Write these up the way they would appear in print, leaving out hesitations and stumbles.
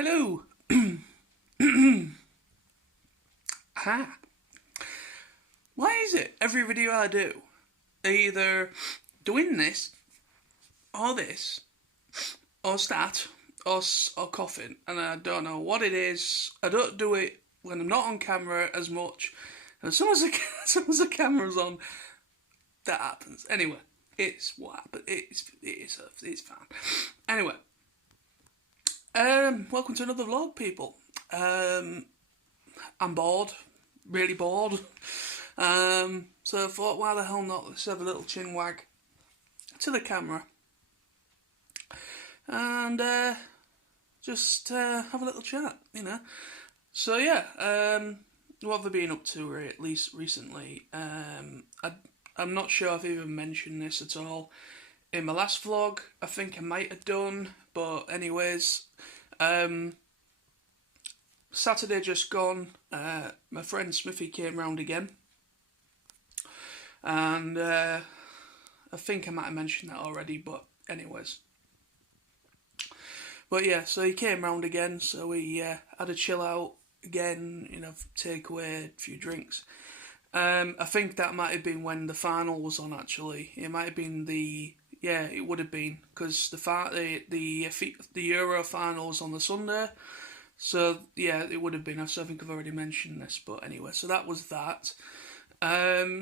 Hello. Ha. Why is it every video I do, either doing this, or stat, or coughing, and I don't know what it is. I don't do it when I'm not on camera as much. And as soon as the camera's on, that happens. Anyway, it's what happened. It's fine. Anyway, welcome to another vlog, people. I'm bored, really bored. So I thought, why the hell not? Let's have a little chin wag to the camera and just have a little chat, you know. So yeah, what have I been up to at least recently? I'm not sure if I've even mentioned this at all in my last vlog. I think I might have done, but anyways, Saturday just gone, my friend Smithy came round again, and I think I might have mentioned that already, but anyways. But yeah, so he came round again, so we had a chill out again, you know, take away a few drinks. I think that might have been when the final was on, actually. It might have been it would have been, because the Euro final was on the Sunday. So yeah, it would have been. So I think I've already mentioned this, but anyway, so that was that.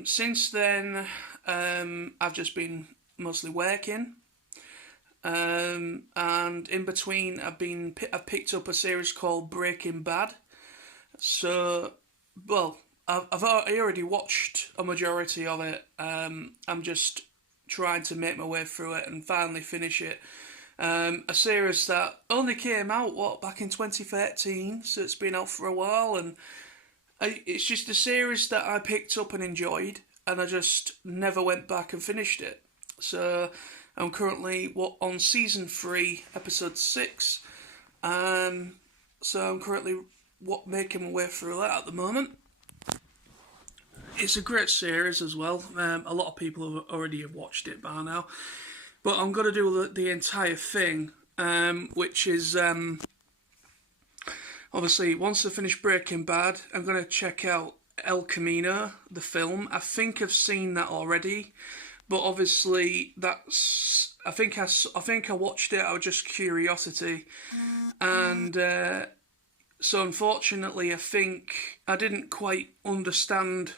Since then, I've just been mostly working, and in between, I've picked up a series called Breaking Bad. So, well, I already watched a majority of it. I'm just trying to make my way through it and finally finish it. A series that only came out back in 2013, so it's been out for a while, and it's just a series that I picked up and enjoyed, and I just never went back and finished it. So I'm currently on season 3, episode 6. So I'm currently making my way through that at the moment. It's a great series as well. A lot of people have already watched it by now. But I'm going to do the entire thing, which is, obviously, once I finish Breaking Bad, I'm going to check out El Camino, the film. I think I've seen that already, but obviously I think I watched it out of just curiosity, and so unfortunately, I think I didn't quite understand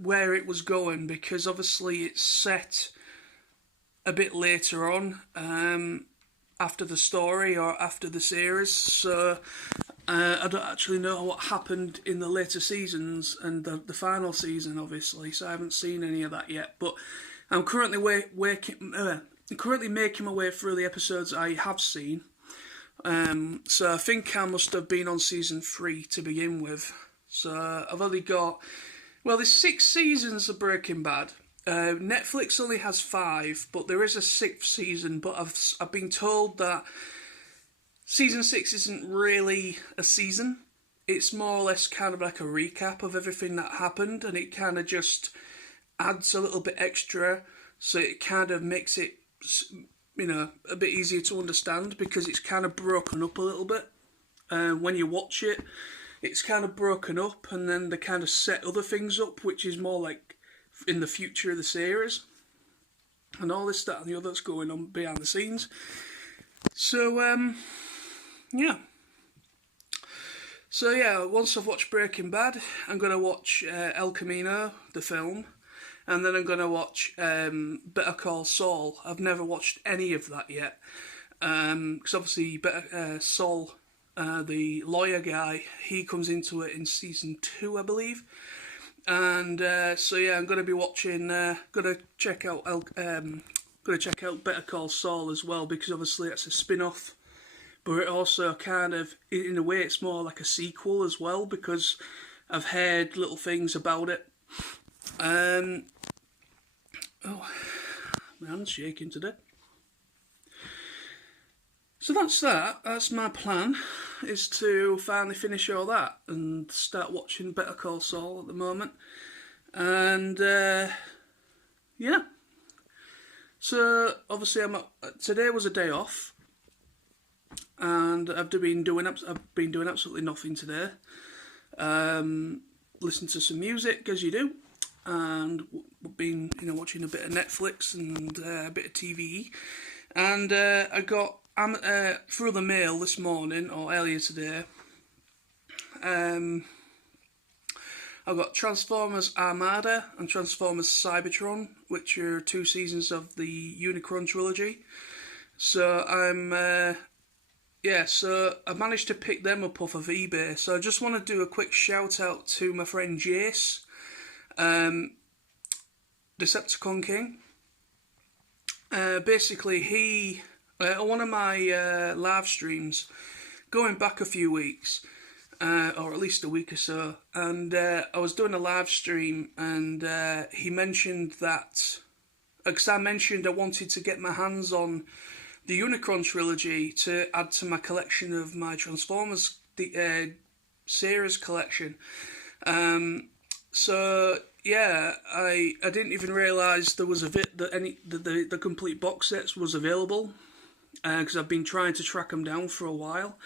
where it was going, because obviously it's set a bit later on, after the story or after the series, so I don't actually know what happened in the later seasons and the final season, obviously, so I haven't seen any of that yet. But I'm currently currently making my way through the episodes I have seen. So I think I must have been on season 3 to begin with. So I've only got, there's 6 seasons of Breaking Bad. Netflix only has 5, but there is a 6th season. But I've been told that season 6 isn't really a season. It's more or less kind of like a recap of everything that happened, and it kind of just adds a little bit extra, so it kind of makes it, you know, a bit easier to understand, because it's kind of broken up a little bit. When you watch it, it's kind of broken up, and then they kind of set other things up, which is more like in the future of the series, and all this, that, and the other that's going on behind the scenes. So, yeah. So, yeah, once I've watched Breaking Bad, I'm going to watch El Camino, the film, and then I'm going to watch Better Call Saul. I've never watched any of that yet, because obviously Saul, the lawyer guy, he comes into it in season 2, I believe. And so yeah, I'm going to be watching. Going to check out Better Call Saul as well, because obviously that's a spin-off. But it also kind of, in a way, it's more like a sequel as well, because I've heard little things about it. Oh, my hand's shaking today. So that's that. That's my plan, is to finally finish all that and start watching Better Call Saul at the moment. And yeah. So obviously today was a day off. and I've been doing absolutely nothing today. Listen to some music as you do, and been watching a bit of Netflix and a bit of TV. And I got through the mail this morning or earlier today. I got Transformers Armada and Transformers Cybertron, which are 2 seasons of the Unicron trilogy. So so I managed to pick them up off of eBay. So I just want to do a quick shout out to my friend Jace, Decepticon King. Basically, he on one of my live streams, going back a few weeks, or at least a week or so, and I was doing a live stream, and he mentioned that, because I mentioned I wanted to get my hands on the Unicron trilogy to add to my collection of my Transformers series collection. So yeah, I didn't even realise there was the complete box sets was available, because I've been trying to track them down for a while.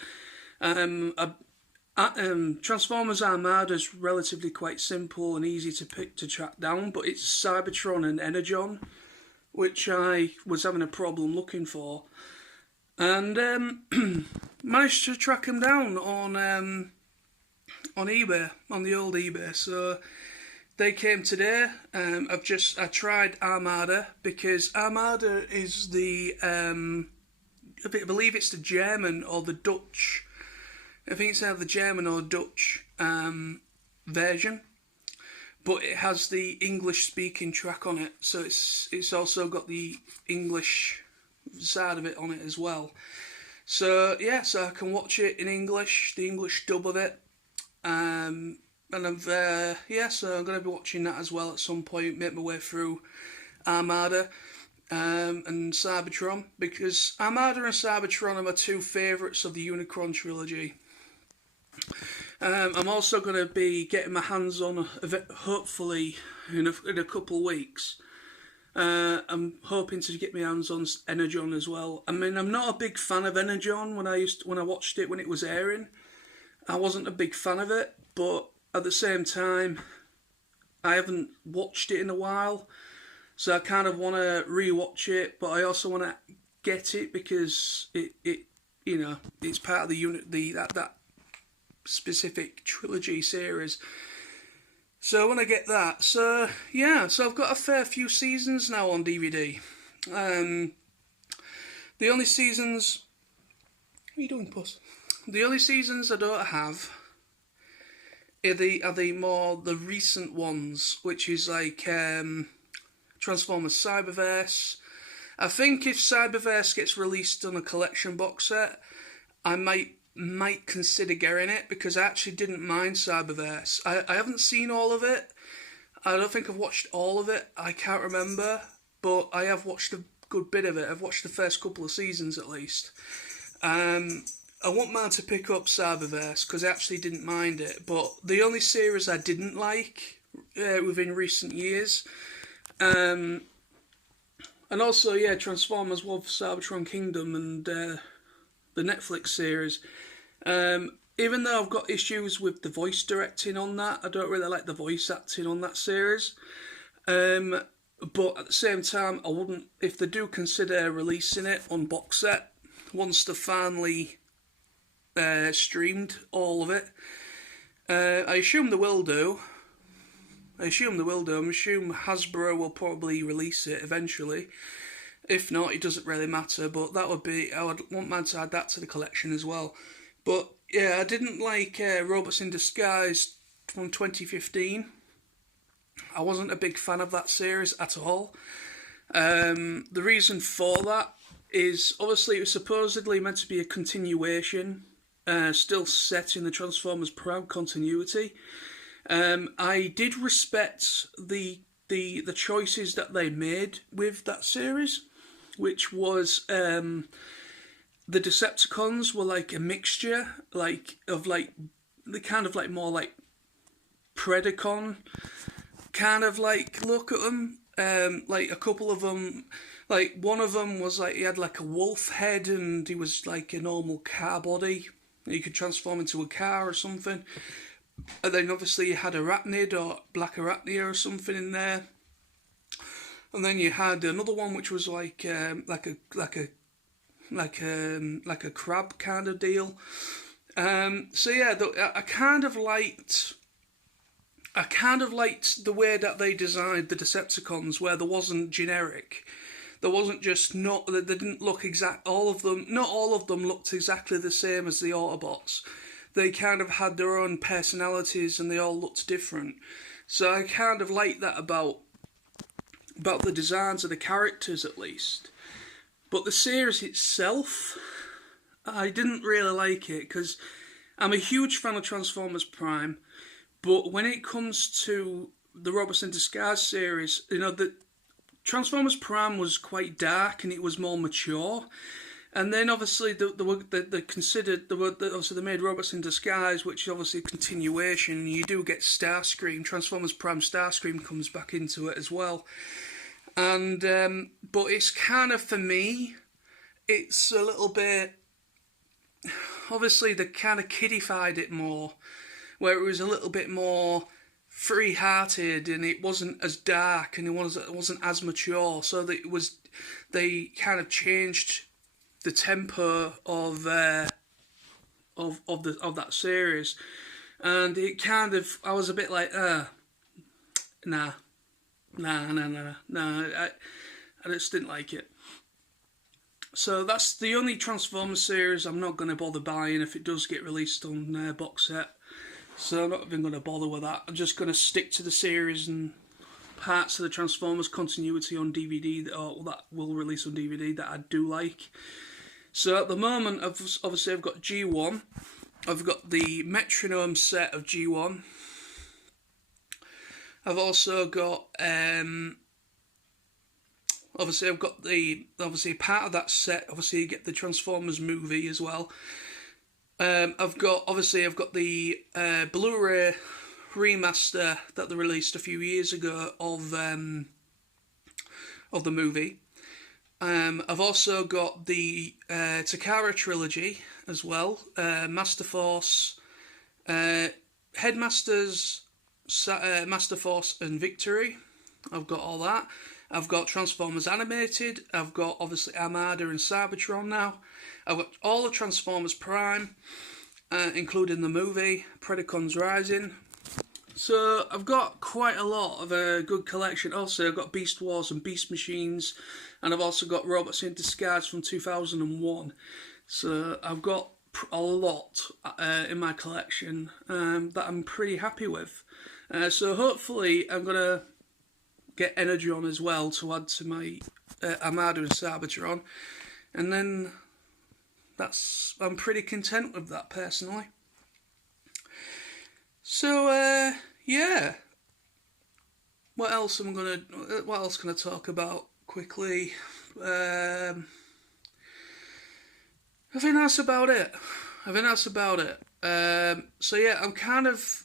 Transformers Armada is relatively quite simple and easy to track down, but it's Cybertron and Energon, which I was having a problem looking for, and managed to track them down on eBay, on the old eBay. So they came today. I tried Armada, because Armada is the I believe it's the German or the Dutch. I think it's either the German or Dutch version, but it has the English speaking track on it, so it's also got the English side of it on it as well. So yeah, so I can watch it in English, the English dub of it, and so I'm going to be watching that as well at some point. Make my way through Armada and Cybertron, because Armada and Cybertron are my 2 favourites of the Unicron trilogy. I'm also going to be getting my hands on hopefully in a couple of weeks. I'm hoping to get my hands on Energon as well. I mean, I'm not a big fan of Energon. When I watched it when it was airing, I wasn't a big fan of it. But at the same time, I haven't watched it in a while, so I kind of want to rewatch it. But I also want to get it because it's part of that specific trilogy series. So I want to get that. So yeah, so I've got a fair few seasons now on DVD. The only seasons... What are you doing, Puss? The only seasons I don't have are the recent ones, which is like Transformers Cyberverse. I think if Cyberverse gets released on a collection box set, I might consider getting it, because I actually didn't mind Cyberverse. I haven't seen all of it. I don't think I've watched all of it. I can't remember, but I have watched a good bit of it. I've watched the first couple of seasons at least. I want man to pick up Cyberverse because I actually didn't mind it, but the only series I didn't like within recent years, and also Transformers War for Cybertron Kingdom and the Netflix series. Even though I've got issues with the voice directing on that, I don't really like the voice acting on that series. But at the same time, I wouldn't, if they do consider releasing it on box set, once they finally streamed all of it. I assume they will do. I'm assuming Hasbro will probably release it eventually. If not, it doesn't really matter, but I would want man to add that to the collection as well. But yeah, I didn't like Robots in Disguise from 2015. I wasn't a big fan of that series at all. The reason for that is, obviously, it was supposedly meant to be a continuation, still set in the Transformers Prime continuity. I did respect the choices that they made with that series, which was the Decepticons were like a mixture, of the kind of more like Predacon kind of look at them. Like a couple of them, Like one of them was like he had like a wolf head and he was like a normal car body. You could transform into a car or something. And then obviously you had Arachnid or Black Arachnia or something in there. And then you had another one which was like a crab kind of deal. So yeah, I kind of liked the way that they designed the Decepticons, where there wasn't generic. There wasn't just not. They didn't look exact. All of them, not all of them, looked exactly the same as the Autobots. They kind of had their own personalities, and they all looked different. So I kind of like that about the designs of the characters, at least. But the series itself, I didn't really like it because I'm a huge fan of Transformers Prime. But when it comes to the Robots in Disguise series, the Transformers Prime was quite dark and it was more mature. And then obviously they made Robots in Disguise, which is obviously a continuation. You do get Starscream, Transformers Prime Starscream comes back into it as well. And but it's kind of, for me, it's a little bit, obviously they kind of kiddified it more, where it was a little bit more free-hearted and it wasn't as dark and it wasn't as mature. So that they kind of changed the tempo of that series, and it kind of, I was a bit like, nah. I just didn't like it. So that's the only Transformers series I'm not going to bother buying if it does get released on box set. So I'm not even going to bother with that. I'm just going to stick to the series and parts of the Transformers continuity on DVD that will release on DVD that I do like. So at the moment, I've got G1. I've got the Metronome set of G1. I've also got obviously I've got part of that set. Obviously you get the Transformers movie as well. I've got the Blu-ray remaster that they released a few years ago of the movie. I've also got the Takara trilogy as well. Master Force, Headmasters, Master Force and Victory. I've got all that. I've got Transformers Animated. I've got obviously Armada and Cybertron now. I've got all the Transformers Prime, including the movie Predacons Rising. So I've got quite a lot of a good collection. Also, I've got Beast Wars and Beast Machines, and I've also got Robots in Disguise from 2001. So I've got a lot in my collection that I'm pretty happy with. So hopefully I'm going to get Energon as well to add to my Armada and Cybertron. And then I'm pretty content with that personally. So yeah, what else can I talk about quickly? I think that's about it. So yeah, I'm kind of,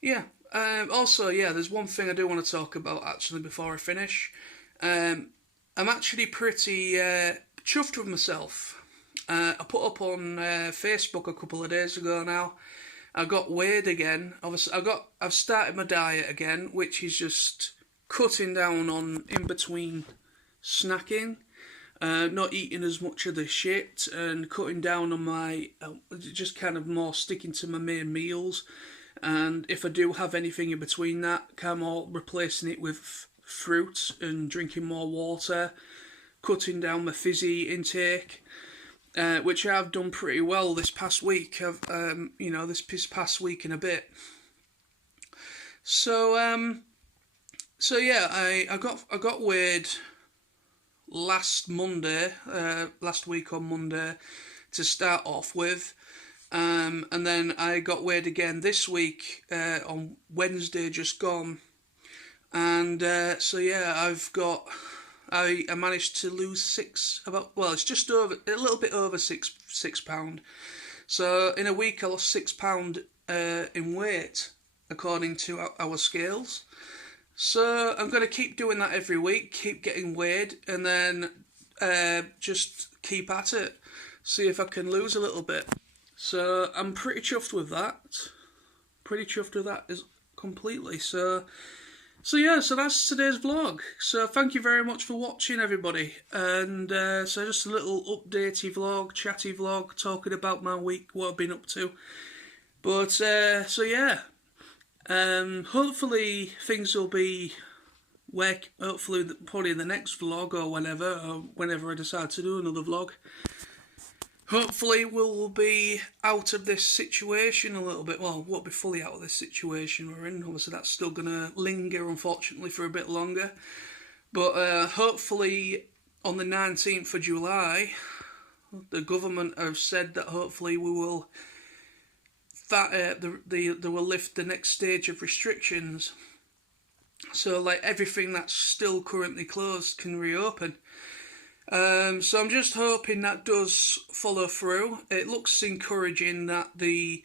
yeah. Also, yeah, there's one thing I do want to talk about actually before I finish. I'm actually pretty chuffed with myself. I put up on Facebook a couple of days ago now. I got weighed again. Obviously, I've started my diet again, which is just cutting down on in between snacking, not eating as much of the shit, and cutting down on my just kind of more sticking to my main meals. And if I do have anything in between that, kind of replacing it with fruit and drinking more water, cutting down my fizzy intake. Which I've done pretty well this past week. This past week and a bit. So yeah, I got weighed last week on Monday to start off with, and then I got weighed again this week on Wednesday just gone, and so yeah, I managed to lose it's just over, a little bit over six pound. So in a week I lost £6 in weight, according to our scales. So I'm going to keep doing that every week, keep getting weighed, and then just keep at it. See if I can lose a little bit. So I'm pretty chuffed with that. Pretty chuffed with that is completely. So yeah, so that's today's vlog. So thank you very much for watching, everybody. And so just a little updatey vlog, chatty vlog, talking about my week, what I've been up to. But so yeah, hopefully things will be hopefully probably in the next vlog or whenever I decide to do another vlog. Hopefully we'll be out of this situation a little bit. Well, we'll be fully out of this situation we're in. Obviously that's still going to linger, unfortunately, for a bit longer. But hopefully on the 19th of July, the government have said that hopefully we will they will lift the next stage of restrictions. So like everything that's still currently closed can reopen. So I'm just hoping that does follow through. It looks encouraging that the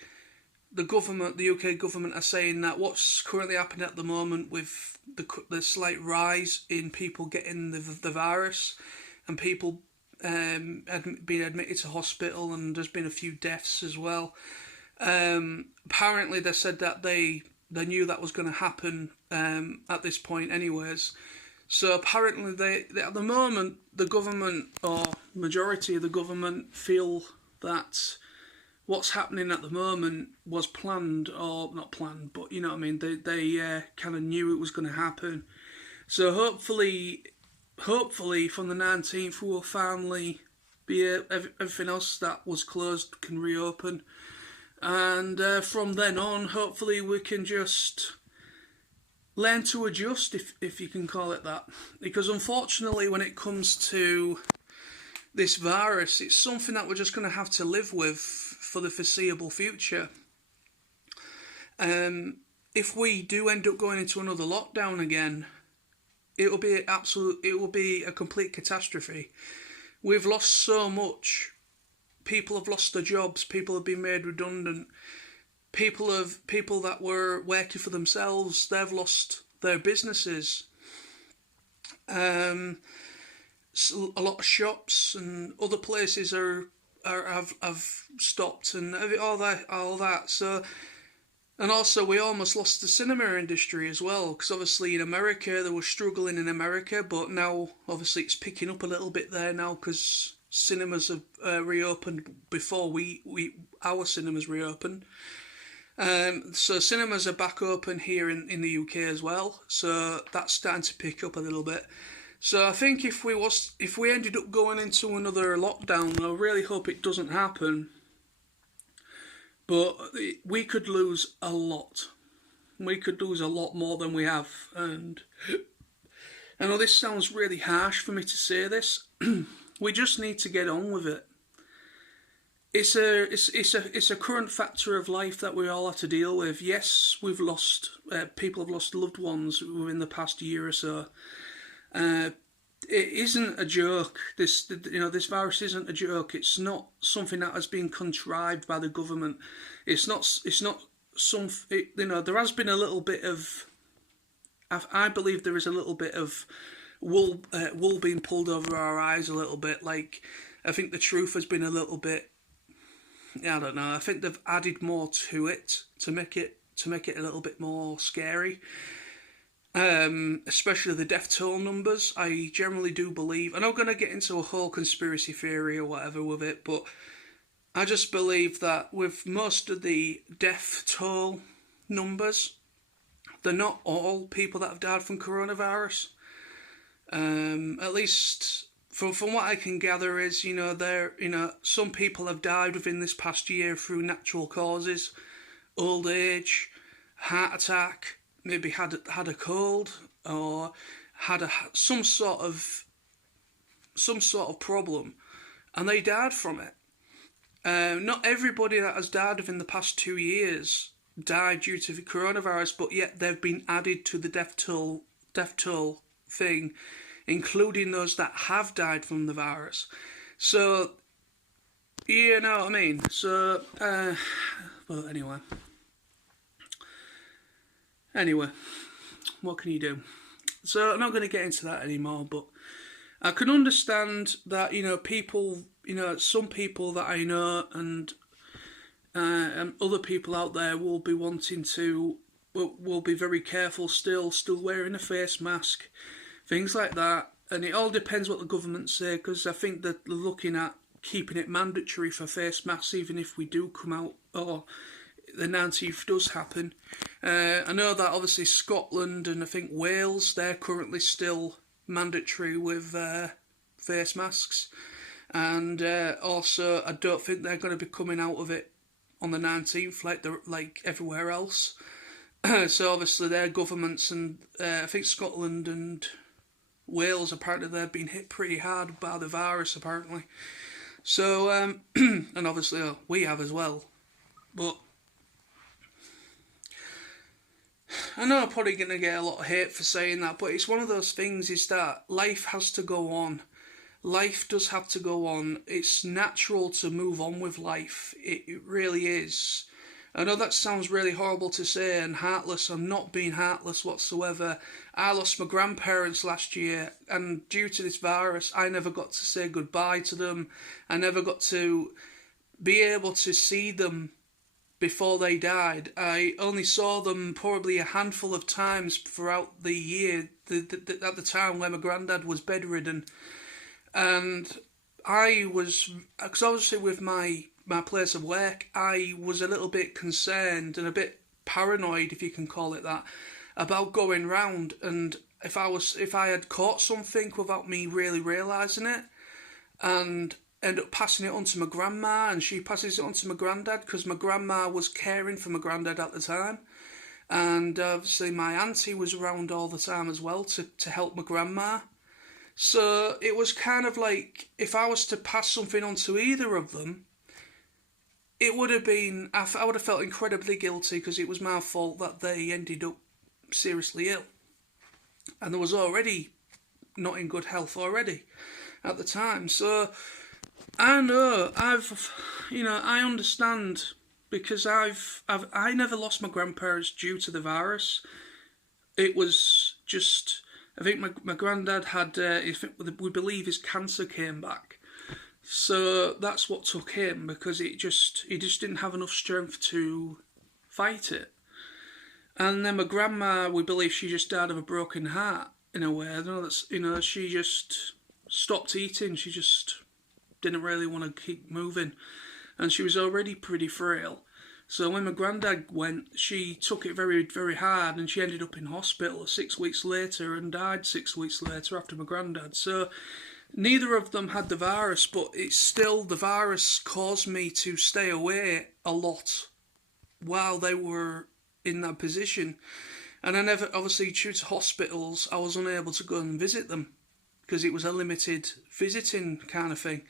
government, the UK government, are saying that what's currently happening at the moment with the slight rise in people getting the virus and people being admitted to hospital, and there's been a few deaths as well. Apparently they said that they knew that was going to happen at this point anyways. So apparently they at the moment, the government, or majority of the government, feel that what's happening at the moment was planned, or not planned, but you know what I mean, they kind of knew it was going to happen. So hopefully from the 19th we will finally be everything else that was closed can reopen. And from then on, hopefully we can just learn to adjust, if you can call it that. Because unfortunately, when it comes to this virus, it's something that we're just going to have to live with for the foreseeable future. If we do end up going into another lockdown again, it will be a complete catastrophe. We've lost so much. People have lost their jobs. People have been made redundant. People that were working for themselves, they've lost their businesses. So a lot of shops and other places have stopped, and all that. So, and also we almost lost the cinema industry as well, because obviously in America they were struggling in America, but now obviously it's picking up a little bit there now because cinemas have reopened before our cinemas reopened. So cinemas are back open here in the UK as well, so that's starting to pick up a little bit. So I think if we ended up going into another lockdown, I really hope it doesn't happen, but we could lose a lot. We could lose a lot more than we have, and I know this sounds really harsh for me to say this. We just need to get on with it. It's a current factor of life that we all have to deal with. Yes, we've lost people have lost loved ones within the past year or so. It isn't a joke. This virus isn't a joke. It's not something that has been contrived by the government. It's not there has been a little bit of. I believe there is a little bit of wool being pulled over our eyes a little bit. Like, I think the truth has been a little bit. I don't know. I think they've added more to it to make it a little bit more scary. Especially the death toll numbers. I generally do believe. I'm not going to get into a whole conspiracy theory or whatever with it, but I just believe that with most of the death toll numbers, they're not all people that have died from coronavirus. At least from what I can gather is, some people have died within this past year through natural causes, old age, heart attack, maybe had a cold, or had some sort of problem, and they died from it. Not everybody that has died within the past 2 years died due to the coronavirus, but yet they've been added to the death toll thing, including those that have died from the virus. So, you know what I mean? So, well, anyway. what can you do? So I'm not going to get into that anymore, but I can understand that, people, some people that I know and other people out there will be wanting to, will be very careful still wearing a face mask, things like that. And it all depends what the government say, because I think that they're looking at keeping it mandatory for face masks, even if we do come out, or the 19th does happen. I know that obviously Scotland and I think Wales, they're currently still mandatory with face masks. And also, I don't think they're going to be coming out of it on the 19th like everywhere else. So obviously their governments, and I think Scotland and Wales, apparently they've been hit pretty hard by the virus, apparently. So, and obviously we have as well. But I know I'm probably going to get a lot of hate for saying that, but it's one of those things, is that life has to go on. Life does have to go on. It's natural to move on with life. It really is. I know that sounds really horrible to say and heartless. I'm not being heartless whatsoever. I lost my grandparents last year, and due to this virus, I never got to say goodbye to them. I never got to be able to see them before they died. I only saw them probably a handful of times throughout the year, at the time when my granddad was bedridden. And I was, because obviously with my place of work, I was a little bit concerned and a bit paranoid, if you can call it that, about going round, and if I had caught something without me really realising it, and end up passing it on to my grandma, and she passes it on to my granddad, because my grandma was caring for my granddad at the time, and obviously my auntie was around all the time as well to help my grandma. So it was kind of like, if I was to pass something on to either of them, it would have been, I would have felt incredibly guilty, because it was my fault that they ended up seriously ill. And they was already not in good health already at the time. So I know, I understand, because I never lost my grandparents due to the virus. It was just, I think my granddad had, we believe his cancer came back. So that's what took him, because he just didn't have enough strength to fight it. And then my grandma, we believe she just died of a broken heart, in a way. I know that's, she just stopped eating. She just didn't really want to keep moving. And she was already pretty frail. So when my granddad went, she took it very, very hard, and she ended up in hospital 6 weeks later and died 6 weeks later after my granddad. So neither of them had the virus, but it's still, the virus caused me to stay away a lot while they were in that position. And I never, obviously due to hospitals, I was unable to go and visit them, because it was a limited visiting kind of thing.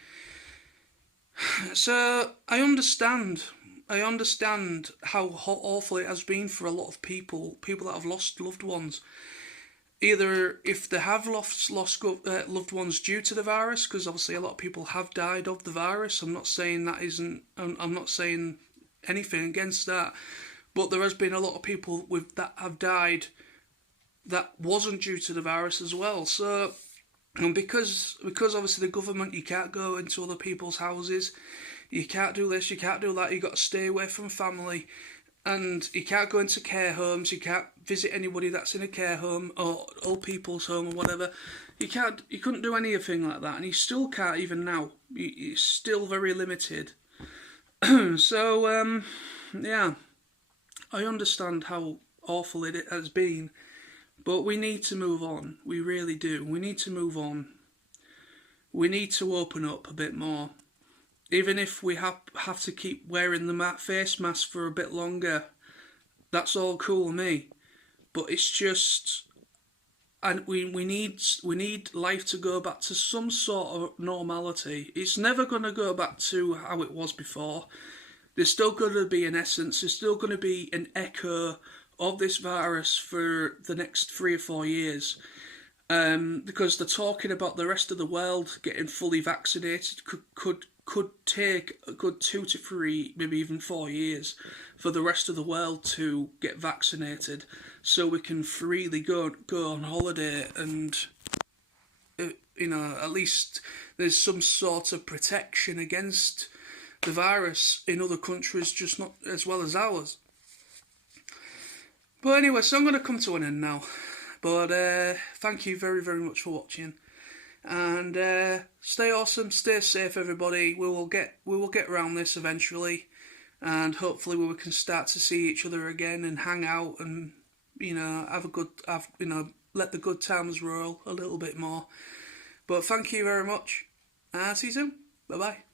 So I understand how awful it has been for a lot of people that have lost loved ones. Either if they have lost loved ones due to the virus, because obviously a lot of people have died of the virus. I'm not saying that isn't. I'm not saying anything against that, but there has been a lot of people that have died that wasn't due to the virus as well. So, and because obviously the government, you can't go into other people's houses, you can't do this, you can't do that. You got to stay away from family. And you can't go into care homes, you can't visit anybody that's in a care home or old people's home or whatever. You couldn't do anything like that, and you still can't even now. It's still very limited. So, yeah, I understand how awful it has been, but we need to move on. We really do. We need to move on. We need to open up a bit more. Even if we have to keep wearing the face mask for a bit longer, that's all cool with me. But it's just, and we need life to go back to some sort of normality. It's never going to go back to how it was before. There's still going to be an essence. There's still going to be an echo of this virus for the next 3 or 4 years. Because they're talking about the rest of the world getting fully vaccinated could could take a good 2 to 3, maybe even 4 years for the rest of the world to get vaccinated, so we can freely go on holiday and at least there's some sort of protection against the virus in other countries, just not as well as ours. But anyway, so I'm going to come to an end now. But thank you very, very much for watching. And stay awesome, stay safe, everybody. We will get around this eventually, and hopefully we can start to see each other again and hang out and let the good times roll a little bit more. But thank you very much. See you soon. Bye bye.